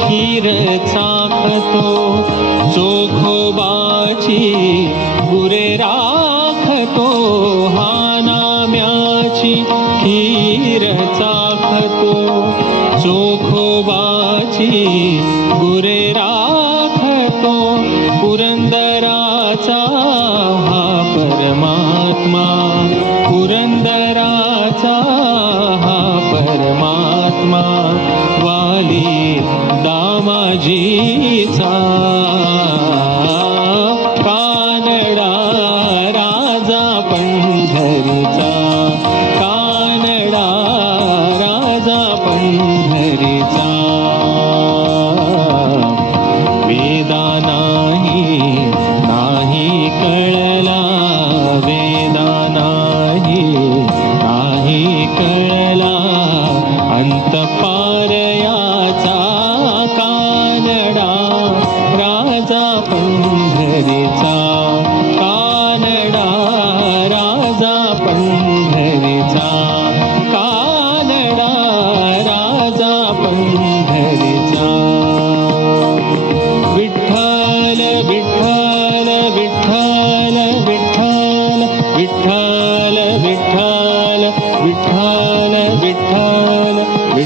खीर चाखतो चोखोबाची गुरे राखतो हा नाम्याची खीर चाखतो चोखोबाची गुरे राखतो पुरंदराचा हा परमात्मा पुरंदराचा परमात्मा वाली दामाजीचा. कानडा राजा पंढरीचा. कानडा राजा पंढरीचा. वेदा नाही कळला वे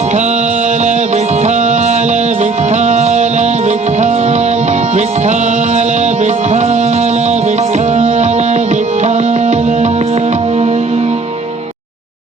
विठ्ठल विठ्ठल विठ्ठल विठ्ठल विठ्ठल